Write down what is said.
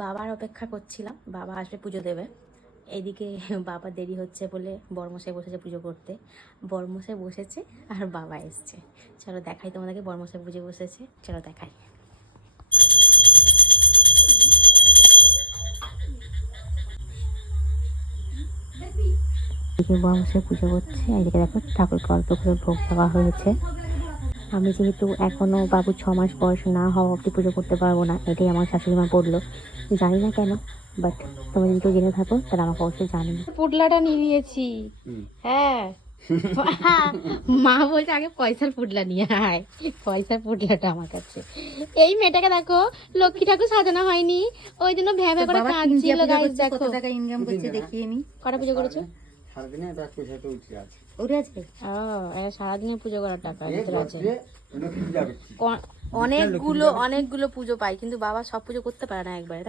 বাবার অপেক্ষা করছিলাম। বাবা আসবে পুজো দেবে। এদিকে বাবা দেরি হচ্ছে বলে বর্মশাই বসেছে পুজো করতে। বর্মশাই বসেছে আর বাবা এসছে। চলো দেখাই তোমাদেরকে, বর্মশাই পুজো বসেছে। চলো দেখাই। এদিকে বর্মশাই পুজো করছে। এদিকে দেখো ঠাকুরকে অল্প করে ভোগ দেওয়া হয়েছে। আমি যেহেতু এখনও বাবু ছ মাস বয়স না হওয়া অব্দি পুজো করতে পারব না এটাই আমার শাশুড়ি মা বলল। জানি না কেন বাট তোমরা যদি কেউ জেনে থাকো তাহলে আমাকে অবশ্যই জানিও। পুটলাটা নিয়ে নিয়েছি। হ্যাঁ। মা বলছে আগে পয়সার পুটলা নিয়ে আয়। পয়সার পুটলাটা আমার কাছে। এই মেয়েটাকে দেখো লক্ষ্মী ঠাকুর সাজানো হয়নি। ওই জন্য ভ্যা ভ্যা করে কাঁদছিল গাইস দেখো। কত টাকা ইনকাম করছে দেখিয়ে নি। কটা পুজো করেছ? সারাদিনে এটা কোথায় উঠে আছে। ওরে আছে? ও এটা সারাদিনে পুজো করার টাকা ভিতরে আছে। অনেকগুলো অনেকগুলো পুজো পাই কিন্তু বাবা সব পুজো করতে পারে না একবারে তাই না?